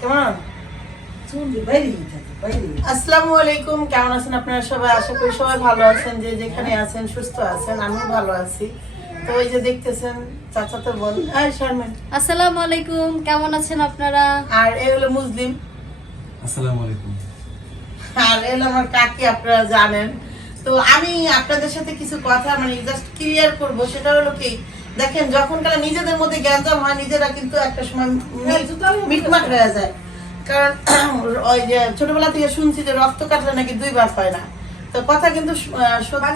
কেমন? আসসালামু আলাইকুম, কেমন আছেন আপনারা সবাই? আশা করি সবাই ভালো আছেন, যে যেখানে আছেন সুস্থ আছেন। আমি ভালো আছি। তো এই যে দেখতেছেন চাচাতো বোন শারমিন। আসসালামু আলাইকুম, কেমন আছেন আপনারা? আর এই হলো মুসলিম। আসসালামু আলাইকুম। আর এই হলো আমার কাকি, আপনারা জানেন। তো আমি আপনাদের সাথে কিছু কথা জাস্ট ক্লিয়ার করব। সেটা হলো কি, দেখেন যখন কালে নিজেদের মধ্যে জ্ঞানজাম হয়, নিজেরা কিন্তু একটা সময় মিটমাট হয়ে যায়। কারণ ওই যে ছোটবেলা থেকে শুনছি যে রক্ত কাটলে নাকি 2 ভাগ হয় না। তো কথা কিন্তু সত্য,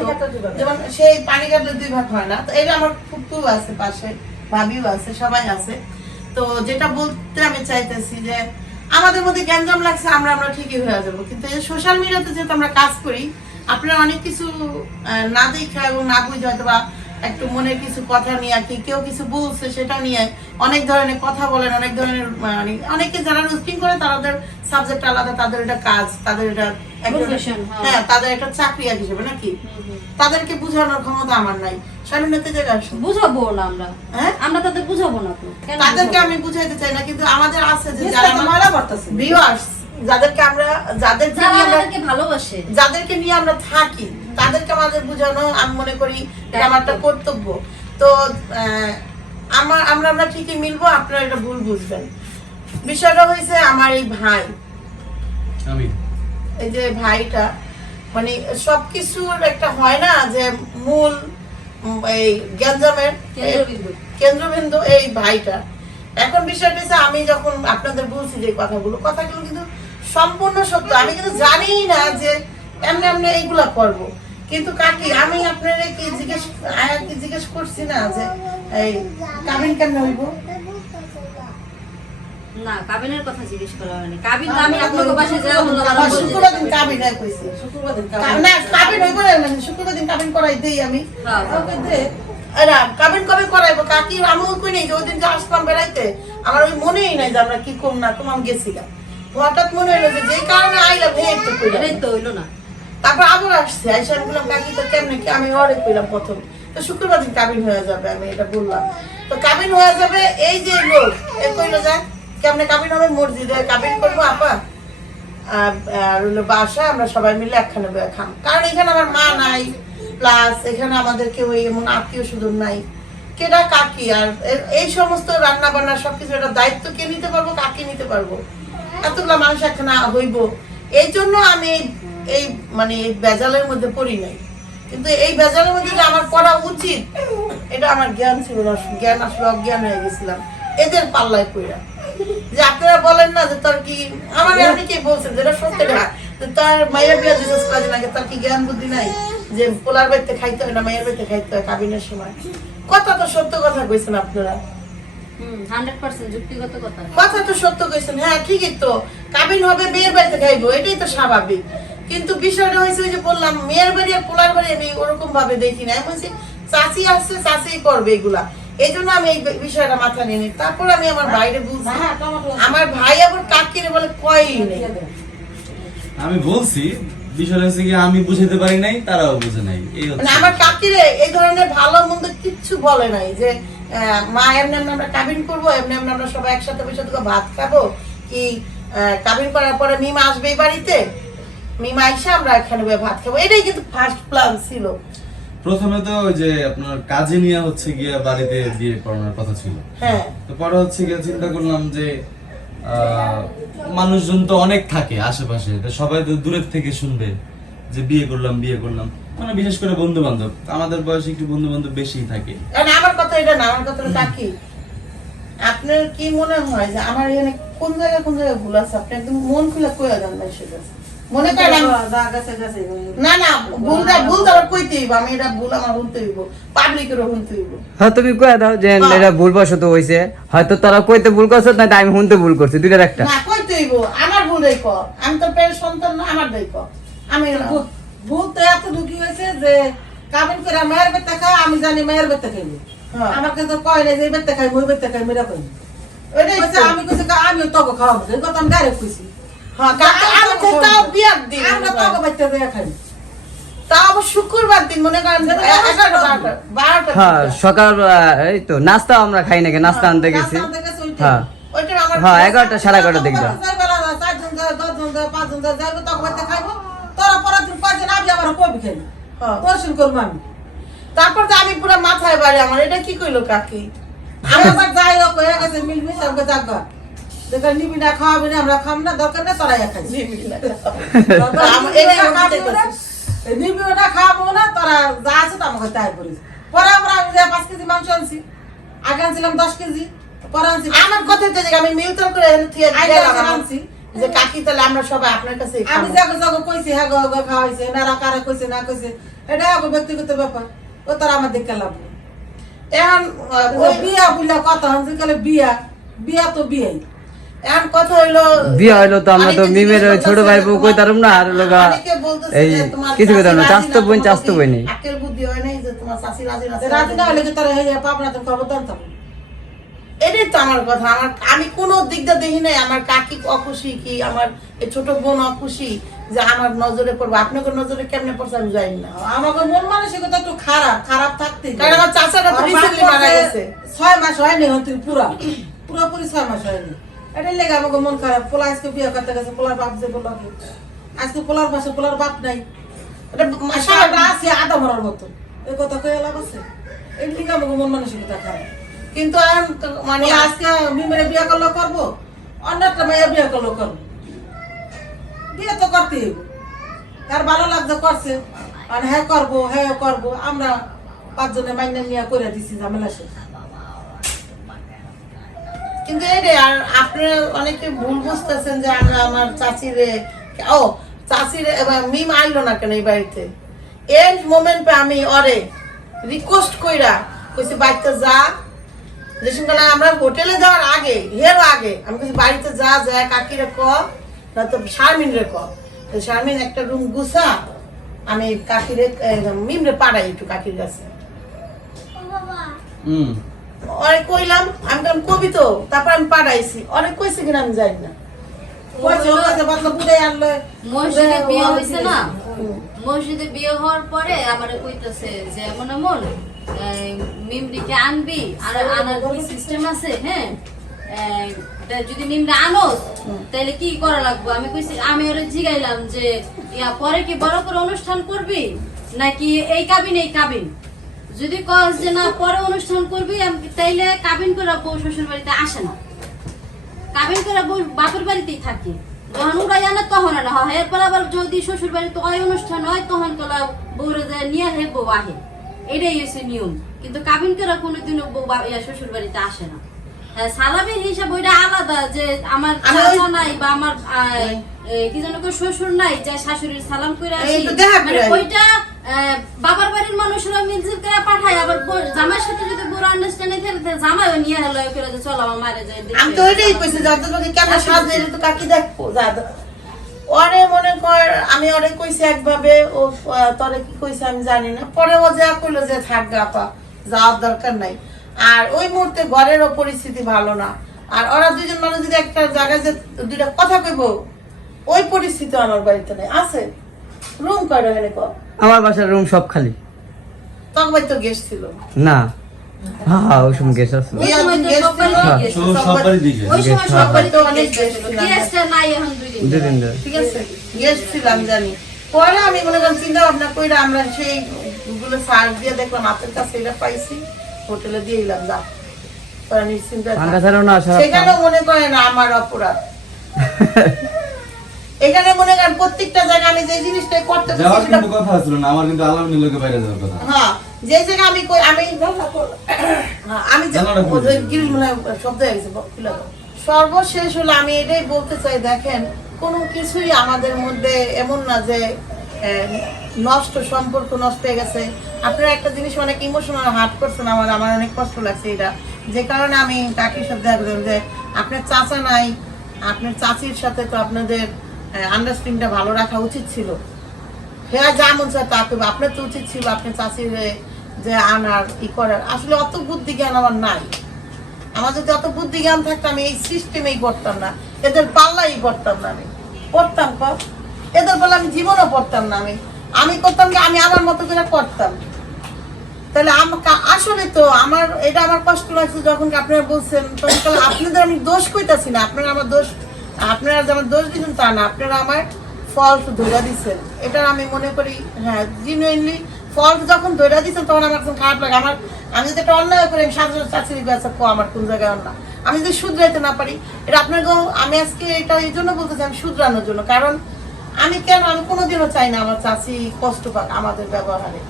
যেমন সেই পানি কাটলে 2 ভাগ হয় না। তো এটা আমার ফুপু আছে পাশে, ভাবিও আছে, সবাই আছে। তো যেটা বলতে আমি চাইতেছি যে আমাদের মধ্যে জ্ঞানজাম লাগছে, আমরা ঠিকই হয়ে যাবো। কিন্তু এই সোশ্যাল মিডিয়াতে যেহেতু আমরা কাজ করি, আপনারা অনেক কিছু না দেখা এবং না বুঝে হয়তো বা একটু মনের কিছু কথা নিয়ে কি কেউ কিছু বলছে সেটা নিয়ে অনেক ধরনের কথা বলেন, অনেক ধরনের অনেকে যারা রোস্টিং করে তাদের সাবজেক্ট আলাদা, তাদের এটা কাজ, তাদের এটা হ্যাঁ তাদের একটা চাকরি হিসেবে নাকি, তাদেরকে বুঝানোর ক্ষমতা আমার নাই। স্বাধীনতা জায়গা বুঝাবো না আমরা, হ্যাঁ আমরা তাদের বুঝাবো না তো, তাদেরকে আমি বুঝাইতে চাই না। কিন্তু আমাদের আছে যে যারা ভিউয়ার্স, যাদেরকে আমরা যাদেরকে ভালোবাসে, যাদেরকে নিয়ে আমরা থাকি, তাদেরকে আমাদের বোঝানো আমি মনে করি এটা আমার একটা কর্তব্য। তো আমরা ঠিকই মিলবো, আপনারা এটা ভুল বুঝবেন। বিষয়টা হয়েছে আমার এই ভাই, এই যে ভাইটা সবকিছুর একটা হয় না যে মূল এই গ্যাঞ্জামের কেন্দ্রবিন্দু এই ভাইটা। এখন বিষয়টা হচ্ছে আমি যখন আপনাদের বলছি যে কথাগুলো কিন্তু সম্পূর্ণ সত্য। আমি কিন্তু জানি না যে এমনি এমনি এইগুলা করবো। কিন্তু কাকি আমি আপনারা কি জিজ্ঞেস করছি না যে এই কাবিন কেন হইব না? কাবিনের কথা জিজ্ঞেস করা হয়নি। কাবিন তো আমি আপনাদের বাসায় যাই হলো শুক্রবার দিন কাবিন কইছি। না কাবিন হইব না, শুক্রবার দিন কাবিন করাই দেই আমি। ওকে দে এরা কাবিন কবে করাইবো কাকি? আমি কই নাই যে ওই দিন যে আসলাম বেড়াইতে, আমার ওই মনেই নাই যে আমরা কি কম না কম আমি গেছিলাম। হঠাৎ মনে হইলো যে কারণে আইলাম এই তো হইলো না। তারপর আবার আসছে, আইসা বললাম কাকি তো কেমনে কি, আমি অরে কইলাম প্রথম তো শুক্রবার দিন কাবিন হয়ে যাবে, আমি এটা বললাম। তো কাবিন হয়ে যাবে, এই যে লোক এ কইলো যায় কেমনে কাবিন হবে? মসজিদে কাবিন করবো আপা, আর হলো বাসা আমরা সবাই মিলে একখানে বয়ে খাম। কারণ এখানে আমার মা নাই, প্লাস এখানে আমাদের কেউ এমন আত্মীয় স্বজন নাই। কেডা কাকি, আর এই সমস্ত রান্না বান্না সবকিছু একটা দায়িত্ব কে নিতে পারবো, কাকি নিতে পারবো? এতগুলা মানুষ একখানে হইব। এই জন্য আমি এই এই বেজালের মধ্যে পড়ি নাই। কিন্তু এই বেজালের মধ্যে যে আমার পড়া উচিত, এটা আমার জ্ঞান ছিল না, জ্ঞান আসলে অজ্ঞান হয়ে গেছিলাম এদের পাল্লায় পড়া। যে আপনারা বলেন না যে তোর কি, আমার অনেকেই বলছেন যেটা সত্যি না, তার মায়ের বিয়ে দিয়েছে কদিন আগে, তার কি জ্ঞান বুদ্ধি নাই যে পোলার বাড়িতে খাইতে হয় না মায়ের বাড়িতে খাইতে হয় কাবিনের সময়? কথা তো সত্য কথা কইছেন আপনারা, 100% যুক্তিগত কথা। কথা তো সত্য কইছেন। হ্যাঁ ঠিকই তো, কাবিন হবে মেয়ের বাড়িতে খাইবো, এটাই তো স্বাভাবিক। কিন্তু বিষয়টা হয়েছে ওই যে বললাম, মেয়ের বাড়ি আর পোলার বাড়ি আমি ওরকম ভাবে দেখি না। বলছি চাচি আসছে, চাচি করবে এগুলা, এই জন্য আমি এই বিষয়টা মাথা নিয়ে নিই। তারপর আমি আমার বাইরে বলছি, আমার ভাই আবার কাকিরে বলে কয়ই নেই। আমি বলছি বিষয়টা হচ্ছে কি আমি বুঝাতে পারি নাই, তারাও বুঝে নাই। এই হচ্ছে আমার কাকিরে এই ধরনের ভালো মন্দ কিচ্ছু বলে নাই যে মা এমনি এমনি আমরা কাবিন করবো, এমনি এমনি আমরা সবাই একসাথে বসে ভাত খাবো, কি কাবিন করার পরে মিমা আসবে এই বাড়িতে, মিমা আইসা আমরা এখানে ভাত খাবো, এটাই কিন্তু ফার্স্ট প্ল্যান ছিল। প্রথমে তো ওই যে আপনার কাজে নিয়ে হচ্ছে গিয়া বাড়িতে বিয়ে করানোর কথা ছিল। হ্যাঁ তো পরে হচ্ছে গিয়া চিন্তা করলাম যে মানুষজন তো অনেক থাকে আশেপাশে, তো সবাই তো দূরের থেকে শুনবে যে বিয়ে করলাম বিশেষ করে বন্ধু বান্ধব, আমাদের বয়সে একটু বন্ধু বান্ধব বেশি থাকে। আমার কথা এটা না, আমার কথা কাকি আপনার কি মনে হয় যে আমার এখানে কোন জায়গায় ভুল আছে? আপনি একদম মন খুলে কইয়া দেন না, সেটা মনে করেন না না ভুল আবার কইতে হইব, আমি এটা ভুল আমার বলতে হইব, পাবলিকেরও বলতে হইব। হ্যাঁ তুমি কইয়া দাও যে এটা ভুলবশত হইছে, হয়তো তারা কইতে ভুল করছে না, আমি শুনতে ভুল করছি, দুইটার একটা। না কইতে হইব, আমার ভুল দেই ক, আমি তো পেয়ের সন্তান না, আমার দেই ক। আমি ভুল তো এত ঢুকি হয়েছে যে কাবিন করে মায়ের বেতে খায়, আমি জানি মায়ের বেতে খাইনি, আমাকে তো কয় না যে এই বেতে খাই ওই বেতে খাই মেয়েরা কই। আমি কইছি আমিও তোকে খাওয়াবো, এই কথা আমি ডাইরেক্ট কইছি। শুক্রবার দিন মনে করেন সকাল এই তো নাস্তা আমরা খাই নাকি, নাস্তা আনতে গেছি। হ্যাঁ ওইটার আমার হ্যাঁ 11টা 11:30 দেখবা যাইবেলা না 4 জন যায় 10 জন যায় 5 জন যায় যাইবে তখন বাড়িতে খাইবো তোরা পরের দিন 5 জন আবি আবার কবি খাইবি হ্যাঁ। দর্শন করবো আমি তারপর তো আমি পুরো মাথায় বাড়ি আমার এটা কি কইলো কাকি আমি আবার যাই হোক হয়ে গেছে মিলবি সবকে যাগা দেখা নিবি না খাওয়াবি না আমরা খাম না দরকার না তোরা খাই নিবি না খাওয়াবো না তোরা যা আছে তো আমাকে তাই করিস পরে আবার আমি 5 কেজি মাংস আনছি আগে আনছিলাম 10 কেজি পরে আনছি আমার কথা তো যে আমি মিউটাল করে এনে থিয়ে আইডা গেলাম আনছি যে কাকি তাহলে আমরা সবাই আপনার কাছে আমি যাকে যাকে কইছি হ্যাঁ গো খাওয়াইছে না কারা কইছে না কইছে এটা হবে ব্যক্তিগত ব্যাপার ও তারা আমার দেখে লাভ নেই। এখন ওই বিয়া বুলা কথা হচ্ছে কালে বিয়া বিয়া তো বিয়াই এখন কথা হইলো বিয়ে হইলো তো আমরা তো অনেকে মিমের জিজ্ঞেস ছোট ভাই বউ করতেছে, কইতারম না আর লগা অনেকে বলতেছে এই যে তোমার কিছু কইতারম না চাচি চাস্তো বোন রাজি না, চাস্তো বোন নেই আক্কেল বুদ্ধি হয় নাই যে তোমার চাচি রাজি না রাতে না হলে কি তারা হইয়া পাবনা তুমি খবর দান থাকো এটাই তো আমার কথা আমি কোনো দিক দিয়ে দেখি নাই আমার কাকি অখুশি কি আমার এই ছোট বোন অখুশি যে আমার নজরে পড়বে আপনাদের নজরে কেমনে পড়ছে আমি জানি না আমাকে মন মানসিকতা একটু খারাপ খারাপ থাকতে কারণ আমার চাচাটা তো রিসেন্টলি মারা গেছে 6 মাস হয়নি হন্তির পুরোপুরি 6 মাস হয়নি এটাই লেগে আমাকে মন খারাপ পোলা আজকে বিয়ে করতে গেছে পোলার বাপ যে বললো আজকে পোলার পাশে পোলার বাপ নাই এটা সারাটা আছে আদা মরার মতো এই কথা কয়ে লাভ আছে এই লিগে আমাকে মন মানসিকতা খারাপ কিন্তু এখন তো মানে মানে আজকে মিমেরে বিয়ে করলো করবো অন্য একটা মেয়ে বিয়ে করলো করবো বিয়ে তো করতেই হইব। তার ভালো লাগছে করছে আর হ্যাঁ করবো আমরা 5 জনে মাইনে নিয়ে করে দিছি ঝামেলা শেষ কিন্তু এটাই আর আপনারা অনেকে ভুল বুঝতেছেন যে আমরা আমার চাচিরে চাচিরে মিম আইলো না কেন এই বাড়িতে এন্ড মোমেন্টে আমি ওরে রিকোয়েস্ট কইরা কইছি বাড়িতে যা যে সঙ্গে আমরা হোটেলে যাওয়ার আগে আগে আমি কইছি বাড়িতে যা কাকিরে ক নয়তো শারমিন রে ক শারমিন একটা রুম গুছা আমি কাকিরে মিমরে পাড়াই একটু কাকির কাছে অনেক কইলাম আমি তখন কবি তো তারপর আমি পাঠাইছি অনেক কইছে কিনা আমি জানি না মসজিদে বিয়ে হয়েছে না মসজিদে বিয়ে হওয়ার পরে আমার কইতেছে যে এমন এমন মিমরিকে আনবি আর আনার কি সিস্টেম আছে হ্যাঁ যদি মিমরে আনোস তাহলে কি করা লাগবে আমি কইছি আমি ওরে জিগাইলাম যে ইয়া পরে কি বড় করে অনুষ্ঠান করবি নাকি এই কাবিন যদি কস যে না পরে অনুষ্ঠান করবি তাইলে কাবিন করে বউ শ্বশুর বাড়িতে আসে না কাবিন করে বউ বাপের বাড়িতেই থাকে যখন উড়াই আনে তখন না হয় এরপর আবার যদি শ্বশুর বাড়িতে ওই অনুষ্ঠান হয় তখন তোলা বউরে যায় নিয়ে হে বউ আহে এটাই হচ্ছে নিয়ম কিন্তু কাবিন করে কোনোদিনও বউ শ্বশুর বাড়িতে আসে না সালামের হিসাব ওইটা আলাদা যে আমার চাচা নাই বা আমার কি যেন শ্বশুর নাই যে শাশুড়ির সালাম করে আসি মানে ওইটা বাবার বাড়ির মানুষরা মিলজিল করে পাঠায় আবার জামাইয়ের সাথে যদি বড় আন্ডারস্ট্যান্ডিং থাকে জামাইও নিয়ে হলো করে যে চলো আমার মারে যায় আমি তো ওইটাই কইছি যাদের কেমন সাজে তো কাকি দেখবো যাদের ওরে মনে কর আমি ওরে কইছি একভাবে ও তোরে কি কইছে আমি জানি না পরে ও যা কইলো যে থাক গাপা যাওয়ার দরকার নাই আর ওই মুহূর্তে ঘরেরও পরিস্থিতি ভালো না আর ওরা দুইজন মানুষ যদি একটা জায়গায় যে দুইটা কথা কইব ওই পরিস্থিতি আমার বাড়িতে নেই আছে রুম কয়টা এখানে কর আমার বাসার রুম সব খালি তখন বাড়ি তো গেস্ট ছিল না হ্যাঁ ওই সময় গেছে আছে ওই একদিন guest ছিল। সবারই দিকে ওই সময় সব সবাই বাড়িতে তো অনেক অনেক guest ছিল। গেস্ট নাই এখন 2 দিন 2 দিন ধরে ঠিক আছে গেস্ট ছিলাম জানি পরে আমি মনে করেন চিন্তা ভাবনা কইরা আমরা সেই গুলো সার্চ দিয়ে দেখলাম আপনার কাছে এটা পাইছি হোটেলে দিয়ে দিলাম যা পরে নিশ্চিন্ত পাঙ্কা ছাড়াও না সারা সেখানেও মনে করেন আমার অপরাধ এখানে মনে করেন প্রত্যেকটা জায়গায় আমি যে জিনিসটা করতে যাওয়ার সেটা কিন্তু কথা ছিল না আমার কিন্তু আলামিনের লোকে বাইরে যাওয়ার কথা হ্যাঁ যে জায়গায় আমি আমি জানালা খুলে দিও। গিরিল মানে শব্দ হয়ে গেছে খুলে দাও। সর্বশেষ হলো আমি এটাই বলতে চাই দেখেন কোনো কিছুই আমাদের মধ্যে এমন না যে নষ্ট সম্পর্ক নষ্ট হয়ে গেছে আপনারা একটা জিনিস অনেক ইমোশনাল হার্ট করছেন আমার অনেক কষ্ট লাগছে এটা যে কারণে আমি কাকির সাথে দেখা করলাম যে আপনার চাচা নাই আপনার চাচির সাথে তো আপনাদের আন্ডারস্ট্যান্ডিংটা ভালো রাখা উচিত ছিল হ্যাঁ যা মন চায় তা করবে আপনার তো উচিত ছিল আপনার চাচির যে আনার ই করার আসলে অত বুদ্ধি জ্ঞান আমার নাই আমার যদি অত বুদ্ধি জ্ঞান থাকতো আমি এই সিস্টেমেই করতাম না এদের পাল্লাই করতাম না আমি করতাম কর এদের পাল্লা আমি জীবনও পড়তাম না আমি করতাম কি আমি আমার মতো করে করতাম তাহলে আসলে তো আমার এটা আমার কষ্ট লাগছে যখন আপনারা বলছেন, তখন আপনাদের আমি দোষ কইতাছি না, আপনারা আমার দোষ দিচ্ছেন তা না, আপনারা আমার ফল্ট ধরে দিচ্ছেন, এটা আমি মনে করি। হ্যাঁ, জেনুইনলি ফল্ট যখন ধরে দিচ্ছেন তখন আমার এখন খারাপ লাগে। আমি যদি একটা অন্যায় করি, আমি সাধারণ চাকরি কাছে আমার কোন জায়গায় অন্যায়, আমি যদি শুধরাইতে না পারি, এটা আপনাকেও আমি আজকে এটা এই জন্য বলতেছি, আমি শুধরানোর জন্য। কারণ আমি কোনোদিনও চাই না আমার চাচি কষ্ট পাক আমাদের ব্যবহারে।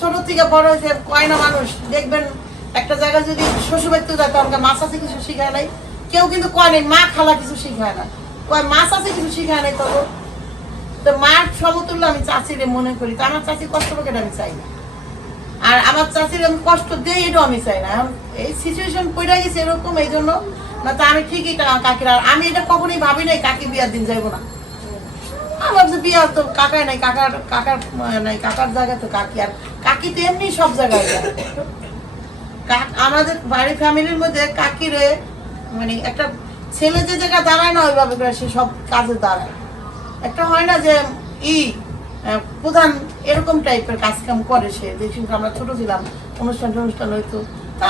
ছোট থেকে বড় হয়েছে, কয়না মানুষ দেখবেন একটা জায়গায় যদি শ্বশুরবাড়িতে যায় তখন মাছ আছে কিছু শিখায় নাই, কেউ কিন্তু কয় নাই মা খালা কিছু শিখায় না, কয় মাছ আছে কিছু শিখায় নাই। তখন তো মার সমতুল্য আমি চাচিরে মনে করি, তো আমার চাচি কষ্ট পাক এটা আমি চাই না, আর আমার চাচির আমি কষ্ট দেই এটাও আমি চাই না। এখন এই সিচুয়েশন পড়ে গেছে এরকম, এই জন্য না তো আমি ঠিকই কাকির, আর আমি এটা কখনোই ভাবি নাই কাকি বিয়ার দিন যাইবো না। আমার যে বিয়া তো কাকাই নাই, কাকার জায়গায় তো কাকি, আর কাকি তো এমনি সব জায়গায় যায়। আমাদের বাড়ির ফ্যামিলির মধ্যে কাকিরে মানে একটা ছেলে যে জায়গায় দাঁড়ায় না ওইভাবে করে সে সব কাজে দাঁড়ায়। একটা হয় না যে প্রধান এরকম টাইপের কাজ কাম করে সে, দেখছি আমরা ছোট ছিলাম অনুষ্ঠান হইতো, তা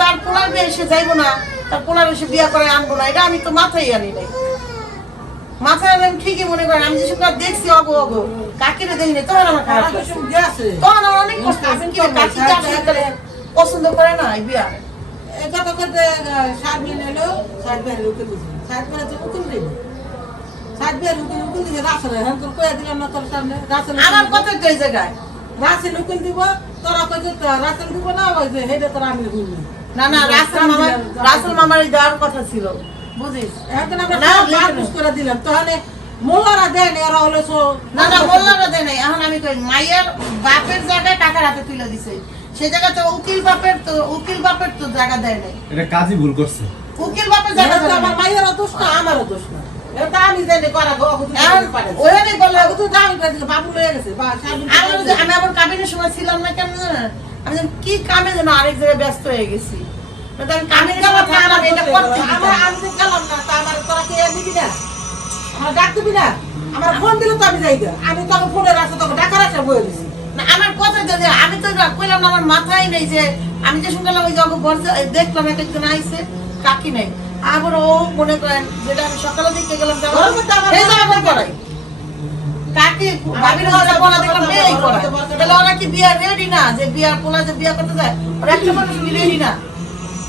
তার পোলার বিয়ে এসে যাইবো না, তার পোলার এসে বিয়া করে আনবো না, এটা আমি তো মাথায় আনি নাই। মাথায় আনলাম ঠিকই মনে করেন, আমি যেসব দেখছি অগো কাকিরে দেখিনি, তখন আমার খারাপ লাগছে, তখন আমার অনেক কষ্ট। পছন্দ করে না এই বিয়া, এটা তো করতে 7 দিন এলো, 7 দিন রুকে দিছি, 7 দিন তো উকিল দেব, 7 দিন উকিল দিছে রাসেল, এখন তোর কইয়া দিলাম না তোর সামনে রাসেল, আমার কথা তো এই জায়গায় রাসেল উকিল দিব, তোরা কইছে রাসেল দিব না, ওই যে হেডে তোরা আমি হইনি না রাসেল মামার দেওয়ার কথা ছিল, বুঝিস? এখন আমরা মারপুস করে দিলাম, তাহলে মোল্লারা দেন, এরা হলো না মোল্লারা দেয় নাই। এখন আমি কই মায়ের বাপের জায়গায় টাকার হাতে তুলে দিছে, সেই জায়গা তো উকিল বাপের তো জায়গা দেয় নাই, এটা কাজই ভুল করছে। উকিল বাপের জায়গা আমার মায়েরও দোষ না, আমারও দোষ না, এটা আমি জানি করা গো ওখানে বললো তো দামি করে দিছে, বাবু লয়ে গেছে বা আমি আবার কাবিনের সময় ছিলাম না, কেন জানেন? আমি যেন কি কামে যেন আরেক জায়গায় ব্যস্ত হয়ে গেছি, আমি কাবিনের সময় থাকলাম এটা করতে আমি তো গেলাম না, তা আমার তোরা কে নিবি না, আমার ডাক দিবি না, আমার ফোন দিলে তো আমি যাই গা, আমি তো আমার ফোনের রাস্তা তোকে ডাকার আছে বয়ে দিছি না। আমার কথা যদি আমি তো কইলাম না, আমার মাথায় নেই যে আমি যে শুনলাম ওই জগ দেখলাম একজন আইছে কাকি নাই, আবার ও মনে করেন যেটা আমি সকালে দিকে গেলাম করাই কাকি ভাবির কথা বলা দেখলাম মেয়েই করায়, তাহলে ওরা কি বিয়া রেডি না, যে বিয়া পোলা যে বিয়া করতে যায় ওরা একটা মানুষ রেডি না।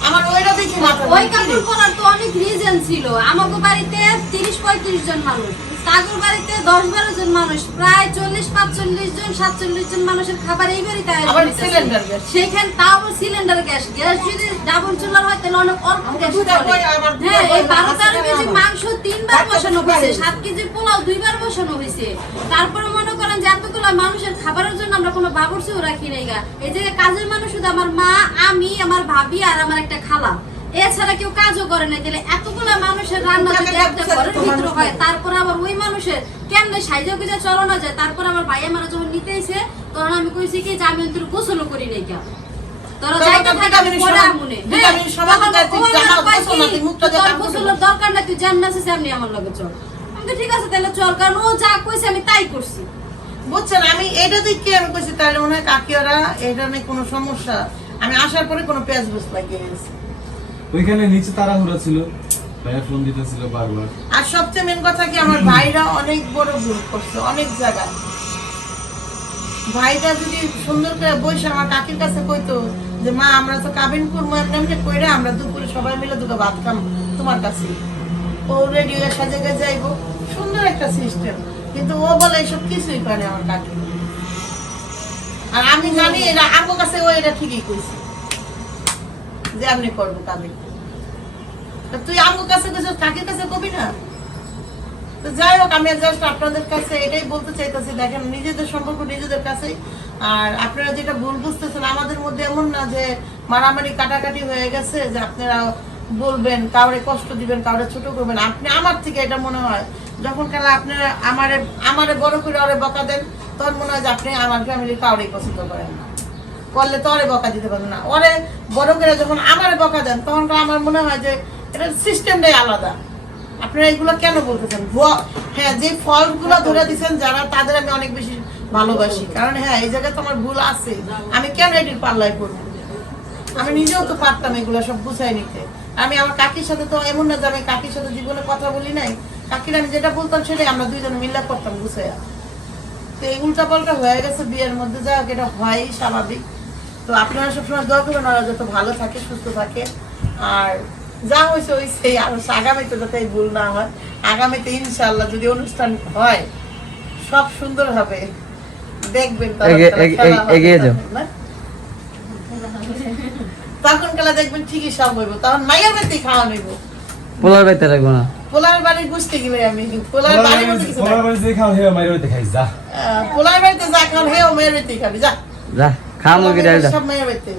আমার ওইটা দেখি মাথা ওই কাপড় পরার তো অনেক রিজন ছিল। আমাকে বাড়িতে 30-35 জন মানুষ, তাগর বাড়িতে 10-12 জন মানুষ, প্রায় 40-45 জন 47 জন মানুষের খাবার এই বাড়িতে আবার সিলিন্ডার গ্যাস, সেখানে তাও সিলিন্ডার গ্যাস যদি ডাবল চুলার হয় তাহলে অনেক অল্প গ্যাস চলে। হ্যাঁ, এই 12-13 কেজি মাংস 3 বার বসানো হয়েছে, 7 কেজি পোলাও 2 বার বসানো হয়েছে। তারপরে মনে করেন যে এতগুলো মানুষের খাবারের জন্য আমরা কোনো বাবুর্চিও রাখি নাই গা। এই জায়গায় কাজের মানুষ শুধু আমার মা, আমি, আমার ভাবি আর আমার একটা খালা, এছাড়া কেউ কাজও করে না। তাহলে এতগুলা মানুষের রান্না যদি একটা ঘরের ভিতরে হয়, তারপর আবার ওই মানুষের কেমনে সাইজে গুজে চলানো যায়। তারপর আমার ভাই আমার যখন নিতে এসে তখন আমি কইছি কি যে আমি তোর গোসলও করি নাই কেন, তোরা যাইতে থাক আমি পরে আমুনে। হ্যাঁ, তোর গোসলের দরকার না, তুই জান্নাতে সামনে আমার লগে চল। আমি ঠিক আছে তাহলে চল, কারণ ও যা কইছে আমি তাই করছি। বুঝছেন? আমি এটা দেখি আমি কইছি তাহলে মনে হয় কাকিওরা এটা নেই কোনো সমস্যা। আমি আসার পরে কোনো পেঁয়াজ বুঝ লাগিয়ে গেছি। ওইখানে নিচে তাড়াহুড়া ছিল, ভাইয়া ফোন দিতেছিল বারবার। আর সবচেয়ে মেন কথা কি আমার ভাইরা অনেক বড় ভুল করছে অনেক জায়গায়। ভাইটা যদি সুন্দর করে বসে আমার কাকির কাছে কইতো যে মা আমরা তো কাবিন করবো এমনি কইরা আমরা দুপুরে সবাই মিলে দুটো ভাত খাম তোমার কাছে, ও রেডি হয়ে সাজে যাইবো, সুন্দর একটা সিস্টেম। কিন্তু ও বলে এইসব কিছুই করে আমার কাকি। আর আমি জানি এটা আমার কাছে ও এটা ঠিকই কইছে যে আপনি করবো কাবিন। তুই আমার কাছে কইছিস, কাকির কাছে কবি না? তো যাই হোক, আমি জাস্ট আপনাদের কাছে এটাই বলতে চাইতেছি, দেখেন নিজেদের সম্পর্ক নিজেদের কাছেই। আর আপনারা যেটা ভুল বুঝতেছেন, আমাদের মধ্যে এমন না যে মারামারি কাটাকাটি হয়ে গেছে যে আপনারা বলবেন কাউরে কষ্ট দিবেন, কাউরে ছোট করবেন। আপনি আমার থেকে এটা মনে হয় যখন কালে আপনারা আমারে বড় করে ওরে বকা দেন, তখন মনে হয় যে আপনি আমার ফ্যামিলির কাউরেই পছন্দ করেন না, করলে তো ওরে বকা দিতে পারবেন না। ওরে বড় করে যখন আমারে বকা দেন, তখন আমার মনে হয় যে এটার সিস্টেমটাই আলাদা। আপনারা এগুলো কেন বলতেছেন? হ্যাঁ, যে ফল্ট গুলো ধরে দিচ্ছেন যারা, তাদের আমি অনেক বেশি ভালোবাসি। কারণ হ্যাঁ এই জায়গায় তো আমার ভুল আছে, আমি কেন এটির পাল্লায় পড়বো? আমি নিজেও তো পারতাম এগুলো সব গুছাই নিতে। আমি আমার কাকির সাথে তো এমন না যে আমি কাকির সাথে জীবনে কথা বলি নাই, কাকির আমি যেটা বলতাম সেটাই আমরা দুইজনে মিল্লা করতাম গুছাইয়া। তো এই উল্টাপাল্টা হয়ে গেছে বিয়ের মধ্যে, যাই হোক এটা হয়ই স্বাভাবিক। তো আপনারা সবসময় দোয়া করবেন ওরা যত ভালো থাকে সুস্থ থাকে। আর যা হয়েছে হয়েছে, আর আগামীতে যাতে এই ভুল না হয়। আগামীতে ইনশাআল্লাহ যদি অনুষ্ঠান হয় সব সুন্দর হবে, দেখবেন এগিয়ে যাও। তখন কালা দেখবেন ঠিকই সব হইব, তখন মায়ের বাড়িতেই খাওয়া নেব। পোলার বাইতে রাখবো না, পোলার বাড়ি বুঝতে গেলে আমি পোলার বাড়ির মধ্যে কিছু নাই। পোলার বাড়ি যে খাও হেও মাইরে খাই যা। পোলার বাড়িতে যা খান হেও মেয়ের বাড়িতেই খাবি যা। যা খা মুরগি ডালটা। সব মেয়ের বাড়িতে